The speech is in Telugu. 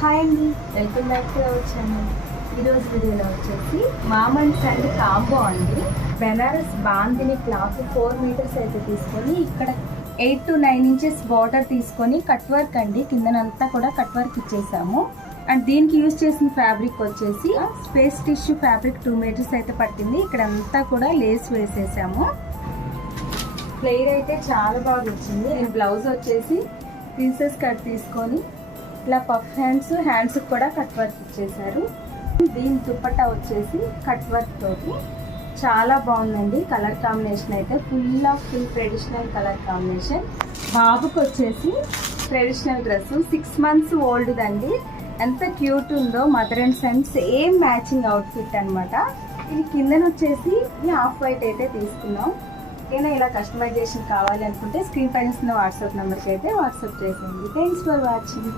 హాయ్ అండి, welcome back to our channel. ఈరోజు వీడియోలో వచ్చేసి మామన్స్ అండ్ కాంబో అండి. బెనారస్ బాందిని క్లాత్ 4 మీటర్స్ అయితే తీసుకొని ఇక్కడ 8 to 9 ఇంచెస్ బార్డర్ తీసుకొని కట్ వర్క్ అండి. కిందనంతా కూడా కట్ వర్క్ ఇచ్చేసాము. అండ్ దీనికి యూజ్ చేసిన ఫ్యాబ్రిక్ వచ్చేసి స్పేస్ టిష్యూ ఫ్యాబ్రిక్ 2 మీటర్స్ అయితే పట్టింది. ఇక్కడ అంతా కూడా లేస్ వేసేసాము. ఫ్లేర్ అయితే చాలా బాగా వచ్చింది. నేను బ్లౌజ్ వచ్చేసి ప్రిన్సెస్ కట్ తీసుకొని ఇలా పఫ్ హ్యాండ్స్ కూడా కట్ వర్క్ ఇచ్చేసారు. దీని దుపట్టా వచ్చేసి కట్ వర్క్ తోటి చాలా బాగుందండి. కలర్ కాంబినేషన్ అయితే ఫుల్ ట్రెడిషనల్ కలర్ కాంబినేషన్. బాబుకి వచ్చేసి ట్రెడిషనల్ డ్రెస్ 6 months ఓల్డ్ దండి. ఎంత క్యూట్ ఉందో, mother and son same matching outfit అనమాట. ఇది కిందన వచ్చేసి హాఫ్ వైట్ అయితే తీసుకున్నాం. ఏదైనా ఇలా కస్టమైజేషన్ కావాలి అనుకుంటే స్క్రీన్ పైన వాట్సాప్ నెంబర్కి అయితే వాట్సాప్ చేసేయండి. Thanks for watching.